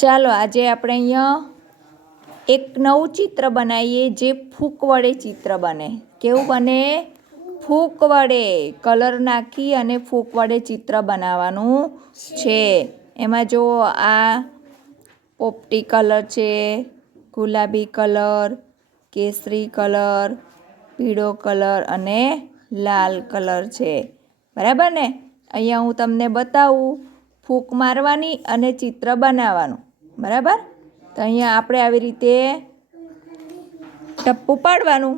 ચાલો આજે આપણે અહીંયા એક નવું ચિત્ર બનાવીએ જે ફૂંક વડે ચિત્ર બને. કેવું બને? ફૂંક વડે કલર નાખી અને ફૂંક વડે ચિત્ર બનાવવાનું છે. એમાં જો આ પોપટી કલર છે, ગુલાબી કલર, કેસરી કલર, પીળો કલર અને લાલ કલર છે. બરાબર ને? અહીંયા હું તમને બતાવું ફૂંક મારવાની અને ચિત્ર બનાવવાનું. બરાબર? તો અહીંયા આપણે આવી રીતે ટપ્પું પાડવાનું.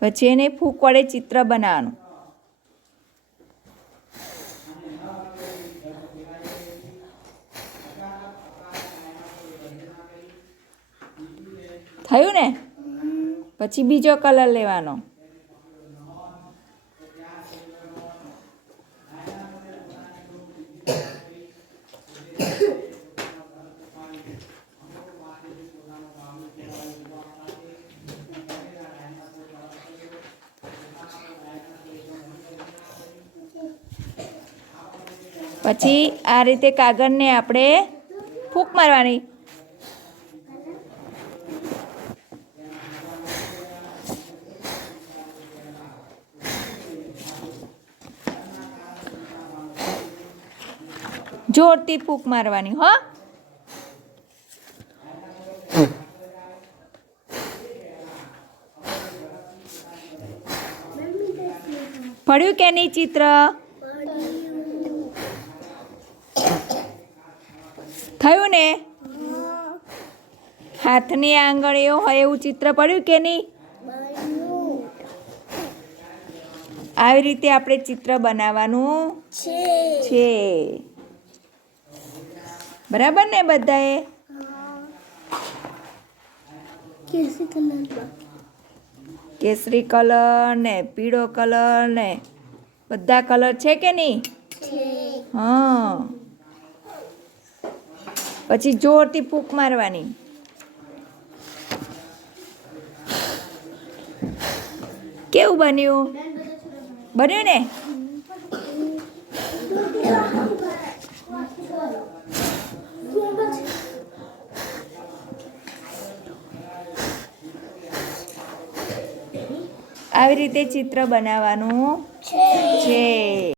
પછી એને ફૂંક વડે ચિત્ર બનાવવાનું. થયું ને? પછી બીજો કલર લેવાનો. પછી આ રીતે કાગળને આપણે ફૂંક મારવાની. જોરથી ફૂંક મારવાની હો. પડ્યું કે નહીં ચિત્ર? થયું ને? હાથની આંગળીઓ હોય એવું ચિત્ર પડ્યું કે નહીં? આવી રીતે આપણે ચિત્ર બનાવવાનું છે. બરાબર ને બધાએ? કેસરી કલર ને પીળો કલર ને બધા કલર છે કે નહીં? હા. પછી જોરથી ફૂંક મારવાની. કેવું બન્યું? બન્યું ને? આવી રીતે ચિત્ર બનાવવાનું છે.